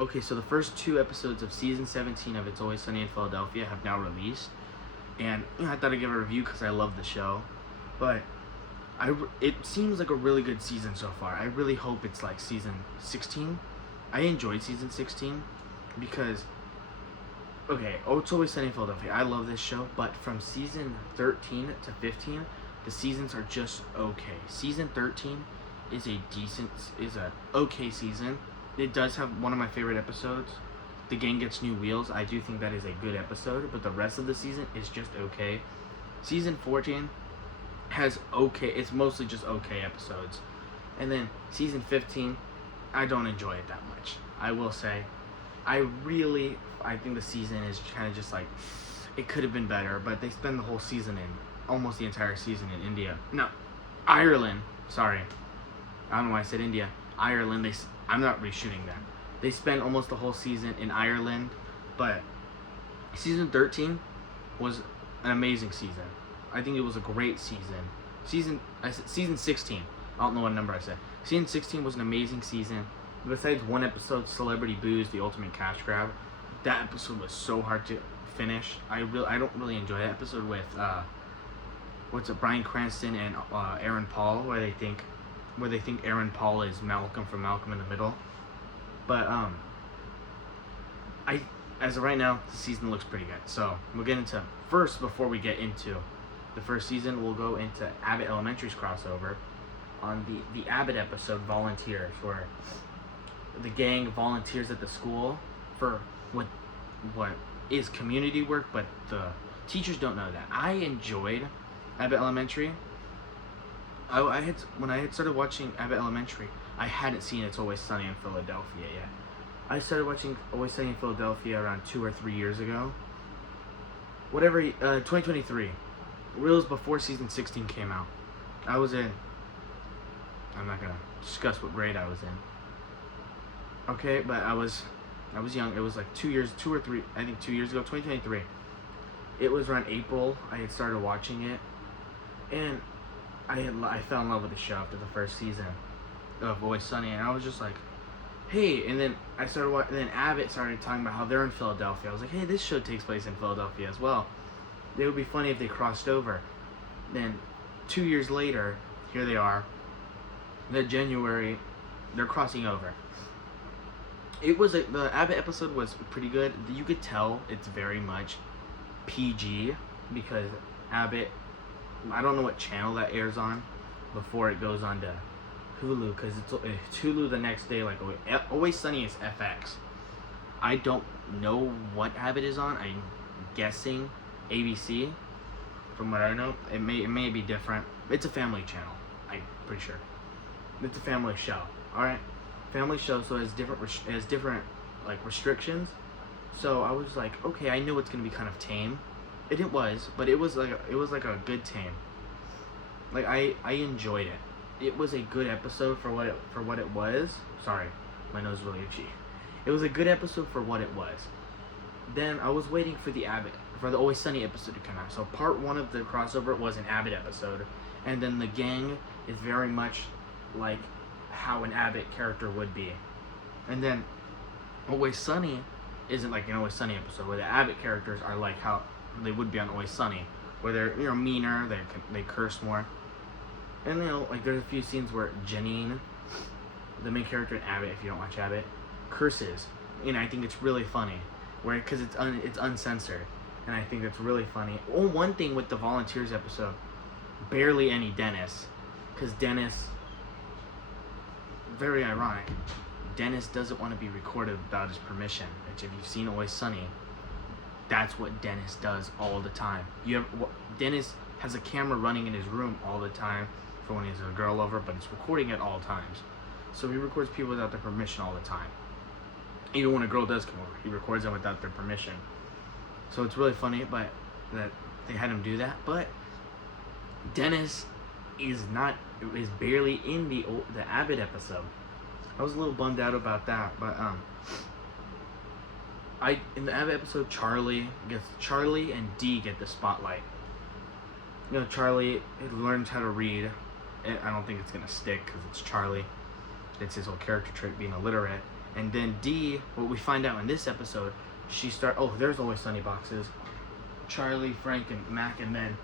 Okay, so the first two episodes of season 17 of It's Always Sunny in Philadelphia have now released, and I thought I'd give a review because I love the show, but it seems like a really good season so far. I really hope it's like season 16. I enjoyed season 16 because, okay, Oh, It's Always Sunny in Philadelphia. I love this show, but from season 13 to 15, the seasons are just okay. Season 13 is a okay season. It does have one of my favorite episodes. The gang gets new wheels. I do think that is a good episode, but the rest of the season is just okay. Season 14 has okay. It's mostly just okay episodes, and then season 15, I don't enjoy it that much. I will say, I think the season is kind of just like it could have been better, but they spend the whole season in almost the entire season in India. No, Ireland. Sorry, I don't know why I said India. Ireland. I'm not reshooting that. They spend almost the whole season in Ireland, but season 13 was an amazing season. I think it was a great season. Season 16. I don't know what number I said. Season 16 was an amazing season. Besides one episode, Celebrity Booze, the ultimate cash grab, that episode was so hard to finish. I don't really enjoy that episode with Bryan Cranston and Aaron Paul, where they think Aaron Paul is Malcolm from Malcolm in the Middle. But as of right now, the season looks pretty good. So we'll get into first before we get into the first season. We'll go into Abbott Elementary's crossover on the Abbott episode Volunteers, where the gang volunteers at the school for what is community work, but the teachers don't know that. I enjoyed Abbott Elementary. When I had started watching Abbott Elementary, I hadn't seen It's Always Sunny in Philadelphia yet. I started watching Always Sunny in Philadelphia around 2 or 3 years ago. 2023. Reels before season 16 came out. I'm not gonna discuss what grade I was in. Okay, but I was young. It was like 2 years ago, 2023. It was around April. I had started watching it, and I fell in love with the show after the first season of Always Sunny, and I was just like, hey. And then I started watching. Then Abbott started talking about how they're in Philadelphia. I was like, hey, this show takes place in Philadelphia as well. It would be funny if they crossed over. Then 2 years later, here they are. January, they're crossing over. The Abbott episode was pretty good. You could tell it's very much PG because Abbott, I don't know what channel that airs on before it goes on to Hulu, because it's Hulu the next day. Like Always Sunny is FX. I don't know what Abbott is on. I'm guessing ABC. From what I know, it may be different. It's a family channel. I'm pretty sure. It's a family show. All right, family show. So it has different like restrictions. So I was like, okay, I know it's gonna be kind of tame. It was, but it was like a good tame. Like I enjoyed it. It was a good episode for what it was. Sorry, my nose is really itchy. It was a good episode for what it was. Then I was waiting for the Always Sunny episode to come out. So part 1 of the crossover was an Abbott episode, and then the gang is very much like how an Abbott character would be. And then Always Sunny isn't like an Always Sunny episode where the Abbott characters are like how they would be on Always Sunny, where they're meaner, they curse more. And like there's a few scenes where Janine, the main character in Abbott, if you don't watch Abbott, curses, and I think it's really funny, because it's uncensored, and I think it's really funny. One thing with the Volunteers episode, barely any Dennis, because Dennis, very ironic, Dennis doesn't want to be recorded without his permission. Which, if you've seen Always Sunny, that's what Dennis does all the time. Dennis has a camera running in his room all the time for when he has a girl over, but it's recording at all times. So he records people without their permission all the time. Even when a girl does come over, he records them without their permission. So it's really funny, but that they had him do that. But Dennis is barely in the Abbott episode. I was a little bummed out about that, but in the Abbott episode, Charlie and Dee get the spotlight. Charlie learns how to read. I don't think it's gonna stick because it's Charlie. It's his whole character trait being illiterate. And then D, what we find out in this episode, there's Always Sunny boxes. Charlie, Frank, and Mac, and then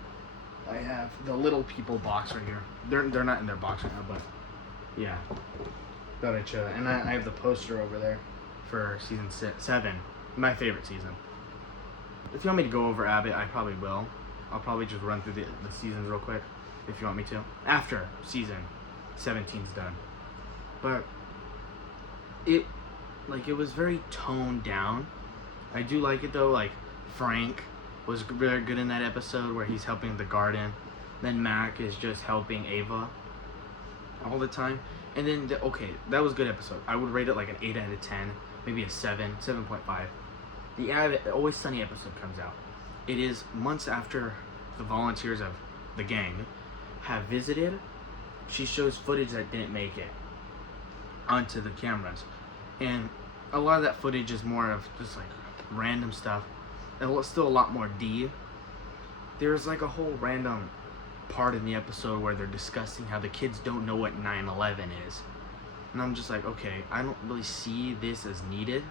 I have the little people box right here. They're not in their box right now, but yeah. Thought I'd show that. And I have the poster over there for season 7, my favorite season. If you want me to go over Abbott, I probably will. I'll probably just run through the seasons real quick, if you want me to, after season 17's done. But it was very toned down. I do like it though. Like Frank was very good in that episode where he's helping the garden. Then Mac is just helping Ava all the time. And then that was a good episode. I would rate it like an 8 out of 10, maybe a 7.5. The Always Sunny episode comes out. It is months after the volunteers of the gang have visited. She shows footage that didn't make it onto the cameras, and a lot of that footage is more of just like random stuff, and still a lot more D. There's like a whole random part in the episode where they're discussing how the kids don't know what 9/11 is, and I'm just like, okay, I don't really see this as needed.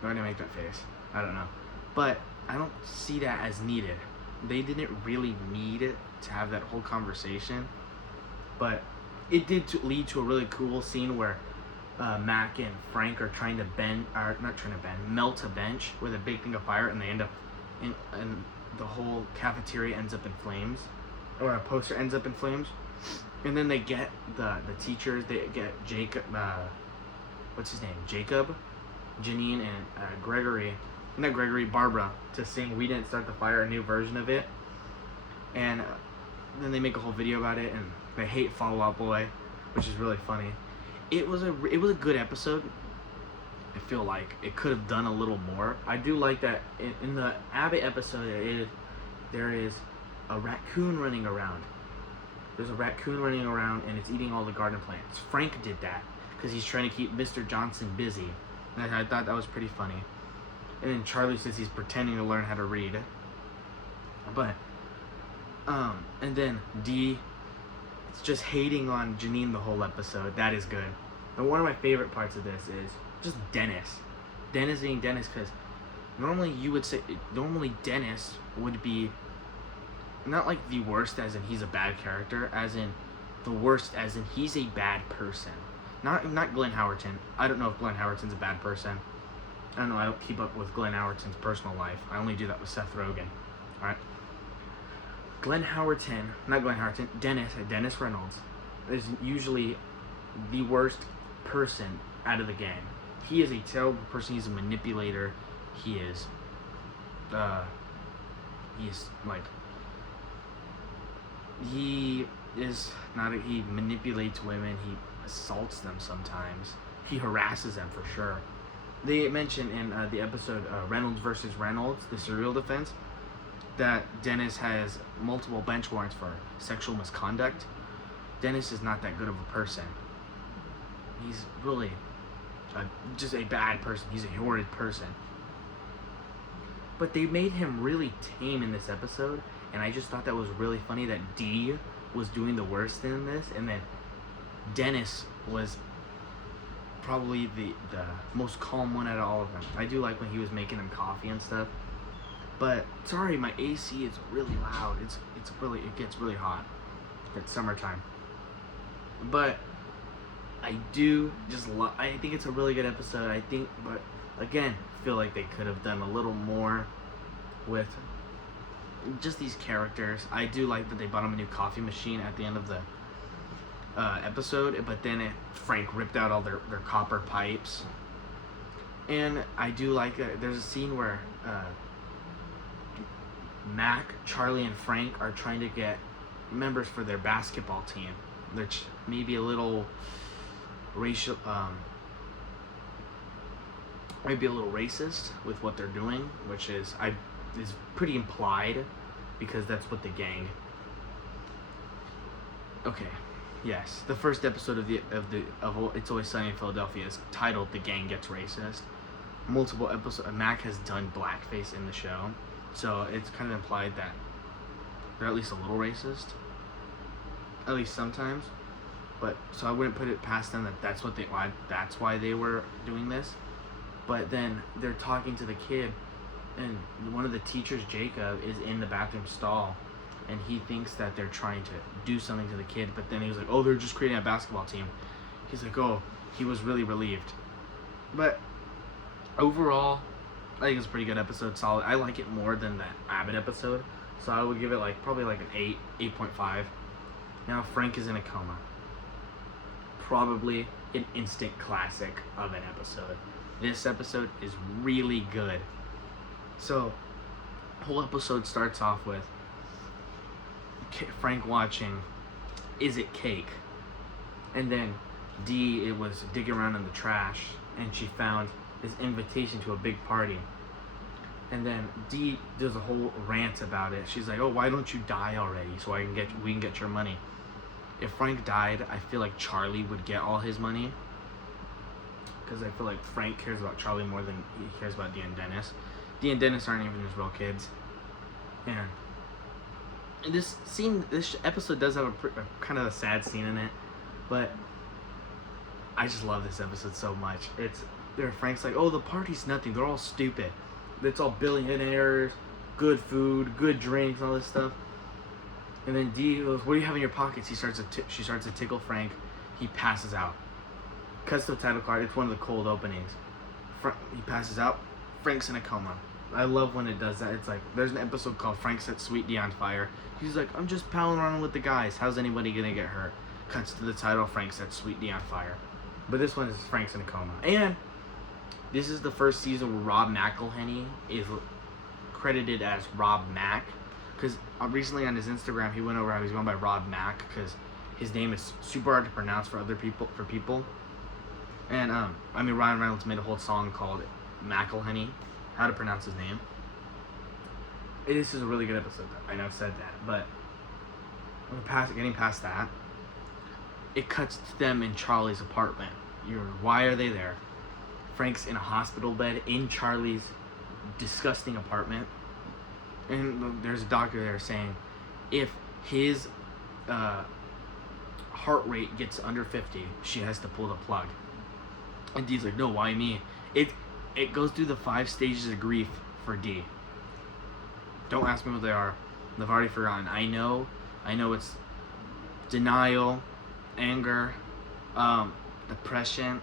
Why did I make that face? I don't know, but I don't see that as needed. They didn't really need it to have that whole conversation, but it did lead to a really cool scene where Mac and Frank are trying to melt a bench with a big thing of fire, and they end up and the whole cafeteria ends up in flames, or a poster ends up in flames, and then they get the teachers. They get Jacob, what's his name? Jacob, Janine, and Barbara to sing "We Didn't Start the Fire," a new version of it, and then they make a whole video about it, and they hate Fall Out Boy, which is really funny. It was a good episode. I feel like it could have done a little more. I do like that in the Abbott episode, there is a raccoon running around. There's a raccoon running around, and it's eating all the garden plants. Frank did that because he's trying to keep Mr. Johnson busy. And I thought that was pretty funny. And then Charlie says he's pretending to learn how to read. But, and then D, it's just hating on Janine the whole episode. That is good. And one of my favorite parts of this is just Dennis. Dennis being Dennis, because normally Dennis would be not like the worst as in he's a bad character, as in the worst as in he's a bad person. Not Glenn Howerton. I don't know if Glenn Howerton's a bad person. I don't know. I don't keep up with Glenn Howerton's personal life. I only do that with Seth Rogen. Alright? Dennis Reynolds is usually the worst person out of the gang. He is a terrible person. He's a manipulator. He manipulates women. He assaults them sometimes. He harasses them for sure. They mentioned in the episode Reynolds versus Reynolds, the serial defense, that Dennis has multiple bench warrants for sexual misconduct. Dennis is not that good of a person. He's really just a bad person. He's a horrid person. But they made him really tame in this episode, and I just thought that was really funny that D was doing the worst in this, and then Dennis was probably the most calm one out of all of them. I do like when he was making them coffee and stuff. But sorry, my AC is really loud. It gets really hot. It's summertime. But I do just I think it's a really good episode. But again, feel like they could have done a little more with just these characters. I do like that they bought him a new coffee machine at the end of the episode, but then Frank ripped out all their copper pipes. And I do like there's a scene where Mac, Charlie, and Frank are trying to get members for their basketball team. They're maybe a little racial, maybe a little racist with what they're doing, which is pretty implied because that's what the gang. Okay, yes, the first episode of It's Always Sunny in Philadelphia is titled "The Gang Gets Racist." Multiple episodes. Mac has done blackface in the show, so it's kind of implied that they're at least a little racist, at least sometimes. But so I wouldn't put it past them that that's why they were doing this. But then they're talking to the kid, and one of the teachers, Jacob, is in the bathroom stall, and he thinks that they're trying to do something to the kid. But then he was like, "Oh, they're just creating a basketball team." He's like, "Oh," he was really relieved. But overall, I think it's a pretty good episode. Solid. I like it more than the Abbott episode, so I would give it probably an 8.5. Now Frank is in a coma. Probably an instant classic of an episode. This episode is really good. So, whole episode starts off with Frank watching Is It Cake? And then Dee, it was digging around in the trash, and she found this invitation to a big party. And then Dee does a whole rant about it. She's like, "Oh, why don't you die already so we can get your money?" If Frank died, I feel like Charlie would get all his money. Because I feel like Frank cares about Charlie more than he cares about Dee and Dennis. Dee and Dennis aren't even his real kids. And this episode does have a kind of a sad scene in it. But I just love this episode so much. Frank's like, "Oh, the party's nothing. They're all stupid. It's all billionaires, good food, good drinks, all this stuff." And then Dee goes, "What do you have in your pockets?" She starts to tickle Frank. He passes out. Cuts to the title card. It's one of the cold openings. He passes out. Frank's in a coma. I love when it does that. It's like, there's an episode called Frank Set Sweet Dee on Fire. He's like, "I'm just palling around with the guys. How's anybody gonna get hurt?" Cuts to the title, Frank Set Sweet Dee on Fire. But this one is Frank's in a coma. And this is the first season where Rob McElhenney is credited as Rob Mack. Because recently on his Instagram, he went over how he's going by Rob Mack because his name is super hard to pronounce for people. And Ryan Reynolds made a whole song called McElhenney, how to pronounce his name. This is a really good episode. I know I've said that, but getting past that, it cuts to them in Charlie's apartment. Why are they there? Frank's in a hospital bed in Charlie's disgusting apartment. And there's a doctor there saying if his heart rate gets under 50, she has to pull the plug. And Dee's like, "No, why me?" It goes through the 5 stages of grief for Dee. Don't ask me what they are. I've already forgotten. I know it's denial, anger, depression,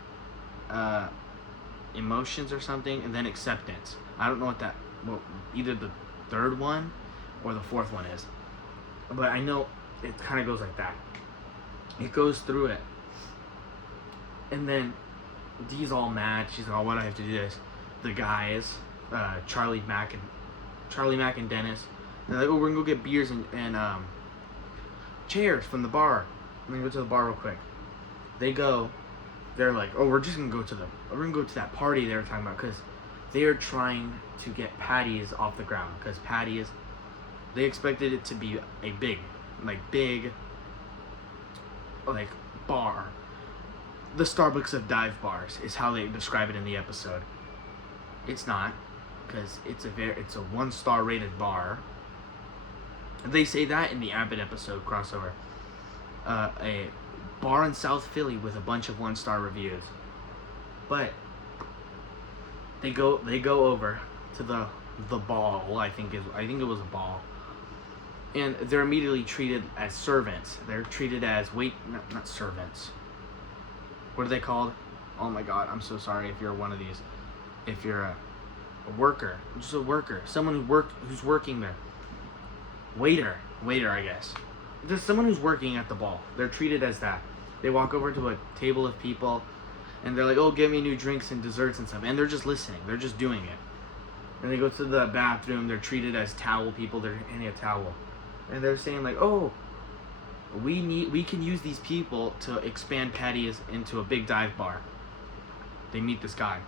emotions or something, and then acceptance. I don't know either the third one or the fourth one is, but I know it kind of goes like that. It goes through it, and then Dee's all mad. She's like, "Oh, why do I have to do this?" The guys, Charlie Mack and Dennis, they're like, "Oh, we're gonna go get beers and chairs from the bar. We're gonna go to the bar real quick." They go. They're like, "Oh, we're gonna go to that party they were talking about," because they are trying to get Patty's off the ground. Because Patty's, they expected it to be a big bar. The Starbucks of dive bars is how they describe it in the episode. It's not, because it's a 1-star rated bar. They say that in the Abbott episode crossover. A bar in South Philly with a bunch of 1-star reviews. But they go over to the ball. I think it was a ball. And they're immediately treated as servants. They're treated as not servants. What are they called? Oh my god, I'm so sorry if you're one of these. If you're a worker, just a worker, someone who's working there. Waiter, I guess. There's someone who's working at the ball. They're treated as that. They walk over to a table of people, and they're like, "Oh, get me new drinks and desserts and stuff." And they're just listening. They're just doing it. And they go to the bathroom. They're treated as towel people. They're handing a towel, and they're saying like, "Oh, we can use these people to expand Patty's into a big dive bar." They meet this guy,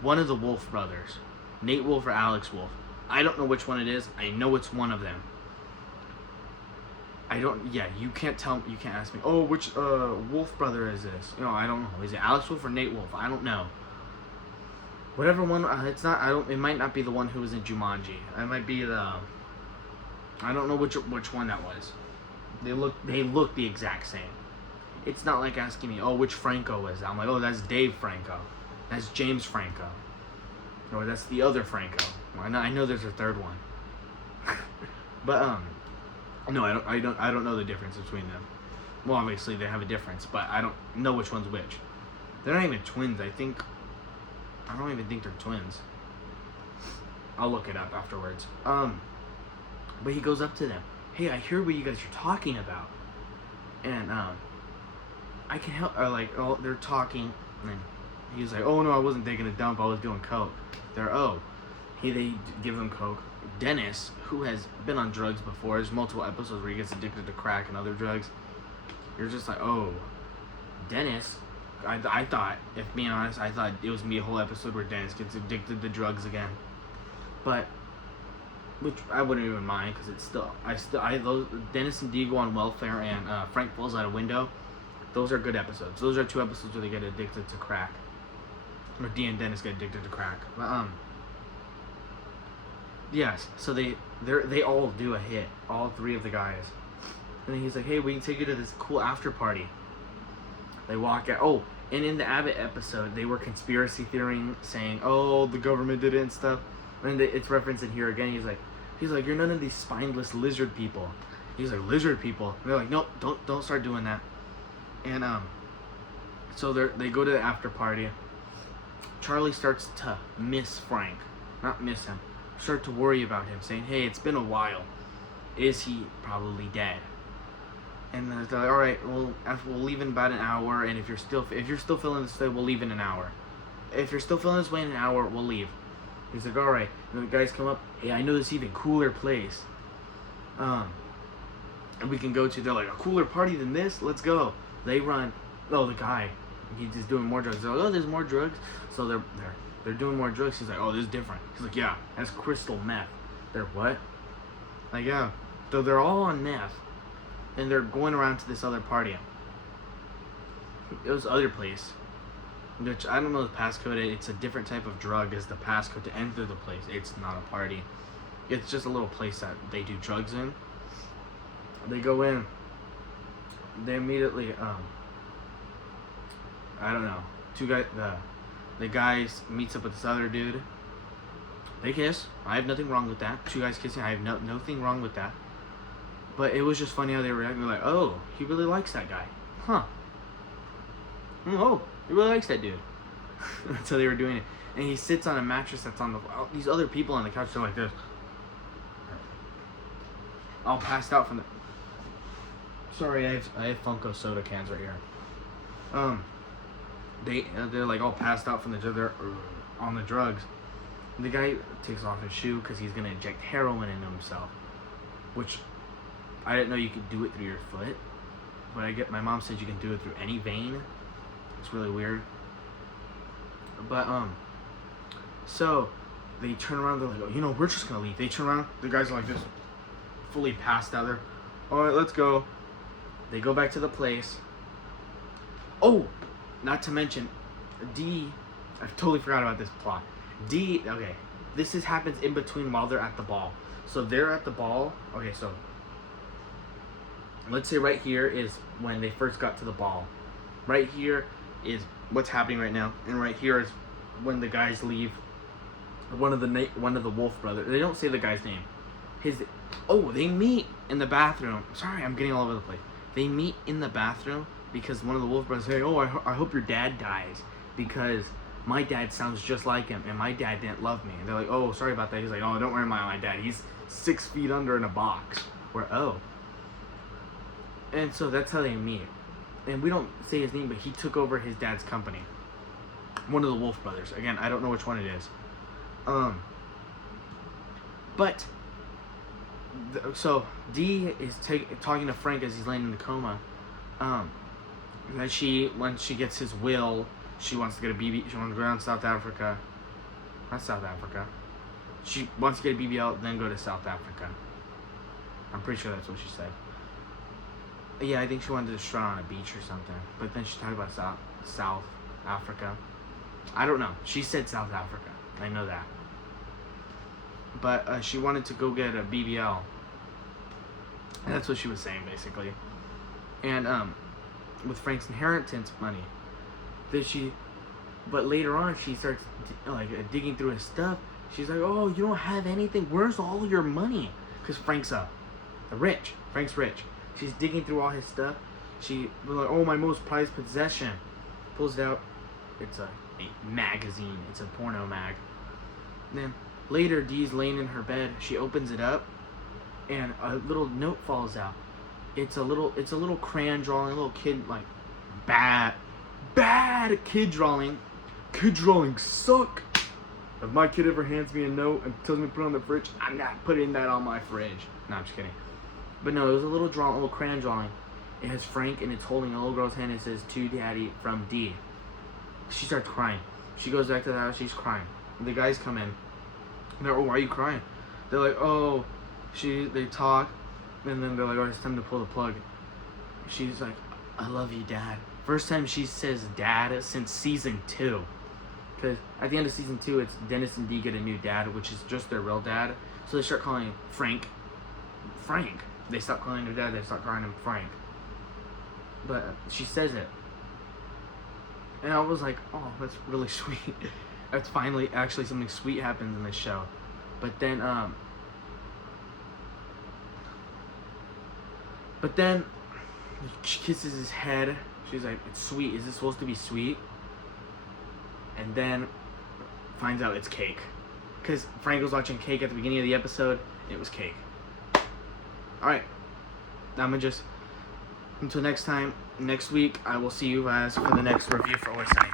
one of the Wolf brothers, Nate Wolf or Alex Wolf. I don't know which one it is. I know it's one of them. You can't ask me, "Oh, which Wolf brother is this?" I don't know. Is it Alex Wolf or Nate Wolf? I don't know. Whatever one, it's not, it might not be the one who was in Jumanji. It might be I don't know which one that was. They look the exact same. It's not like asking me, oh, which Franco is that? I'm like, oh, that's Dave Franco. That's James Franco. Or that's the other Franco. I know there's a third one. But, no, I don't know the difference between them. Well, obviously they have a difference, but I don't know which one's which. They're not even twins. I don't even think they're twins. I'll look it up afterwards. But he goes up to them. Hey, I hear what you guys are talking about. And, I can help, or like, oh, they're talking, and he's like, oh no, I wasn't taking a dump, I was doing coke. They give him coke. Dennis, who has been on drugs before, there's multiple episodes where he gets addicted to crack and other drugs. You're just like, oh, Dennis. I thought, if being honest, I thought it was gonna be a whole episode where Dennis gets addicted to drugs again. But, which I wouldn't even mind, because it's those Dennis and Dee go on welfare, and Frank falls out a window. Those are good episodes. Those are 2 episodes where they get addicted to crack. Or Dee and Dennis get addicted to crack. But, yes, so they all do a hit, all 3 of the guys. And then he's like, hey, we can take you to this cool after party. They walk out. Oh, and in the Abbott episode, they were conspiracy theorying, saying, oh, the government did it and stuff. And it's referenced in here again. He's like, you're none of these spineless lizard people. He's like, lizard people? And they're like, no, don't start doing that. And, so they go to the after party. Charlie starts to miss Frank. Not miss him. Start to worry about him, saying, hey, it's been a while. Is he probably dead? And they're like, all right, we'll leave in about an hour, and if you're still feeling this way, we'll leave in an hour. If you're still feeling this way in an hour, we'll leave. He's like, all right. And the guys come up, hey, I know this even cooler place. And we can go to. They're like, a cooler party than this? Let's go. They run. Oh, the guy, he's just doing more drugs. They're like, oh, there's more drugs. So they're doing more drugs. He's like, oh, this is different. He's like, yeah, that's crystal meth. They're what? Like, yeah. So they're all on meth. And they're going around to this other party. It was other place. Which, I don't know the passcode. It's a different type of drug as the passcode to enter the place. It's not a party. It's just a little place that they do drugs in. They go in. They immediately, I don't know. The guys meets up with this other dude. They kiss. I have nothing wrong with that. 2 guys kissing. I have nothing wrong with that. But it was just funny how they reacted. They're like, oh, he really likes that guy. Huh. Oh, he really likes that dude. That's how they were doing it. And he sits on a mattress that's on these other people on the couch are like this. All passed out from the... Sorry, I have Funko soda cans right here. They're like all passed out from the other on the drugs. And the guy takes off his shoe because he's gonna inject heroin into himself, which I didn't know you could do it through your foot. But my mom said you can do it through any vein. It's really weird. But so they turn around. They're like, oh, we're just gonna leave. They turn around. The guys are like this, fully passed out there. All right, let's go. They go back to the place. Oh, not to mention, Dee. I totally forgot about this plot. Dee. Okay, this happens in between while they're at the ball. So they're at the ball. Okay, so let's say right here is when they first got to the ball. Right here is what's happening right now, and right here is when the guys leave. One of the Wolf brothers. They don't say the guy's name. They meet in the bathroom. Sorry, I'm getting all over the place. They meet in the bathroom because one of the Wolf brothers say, oh, I hope your dad dies because my dad sounds just like him and my dad didn't love me. And they're like, oh, sorry about that. He's like, oh, don't worry about my dad. He's 6 feet under in a box. And so that's how they meet. And we don't say his name, but he took over his dad's company. One of the Wolf brothers. Again, I don't know which one it is. So Dee is talking to Frank as he's laying in the coma. That when she gets his will, she wants to get a BB. She wants to go down to South Africa. Not South Africa. She wants to get a BBL, then go to South Africa. I'm pretty sure that's what she said. Yeah, I think she wanted to destroy on a beach or something. But then she talked about South Africa. I don't know. She said South Africa. I know that. But she wanted to go get a BBL. And that's what she was saying, basically. And with Frank's inheritance money. But later on, she starts digging through his stuff. She's like, "Oh, you don't have anything. Where's all your money?" Because Frank's rich. Frank's rich. She's digging through all his stuff. She was like, "Oh, my most prized possession." Pulls it out. It's a magazine. It's a porno mag. And then later, Dee's laying in her bed. She opens it up, and a little note falls out. It's a little crayon drawing, a little kid bad kid drawing. Kid drawings suck. If my kid ever hands me a note and tells me to put it on the fridge, I'm not putting that on my fridge. No, I'm just kidding. But no, it was a little crayon drawing. It has Frank, and it's holding a little girl's hand. And it says, "To Daddy from D." She starts crying. She goes back to the house. She's crying. The guys come in. And they're, "Oh, why are you crying?" They're like, "Oh," they talk, and then they're like, "Oh, it's time to pull the plug." She's like, "I love you, Dad." First time she says dad since season 2. Because at the end of season 2, it's Dennis and Dee get a new dad, which is just their real dad. So they start calling him Frank. They stop calling him their dad. They start calling him Frank. But she says it. And I was like, "Oh, that's really sweet." That's finally actually something sweet happens in this show. But then she kisses his head. She's like, "It's sweet. Is this supposed to be sweet?" And then finds out it's cake. Because Frank was watching Cake at the beginning of the episode, and it was cake. Alright. Until next time, next week, I will see you guys for the next review for Always Sunny.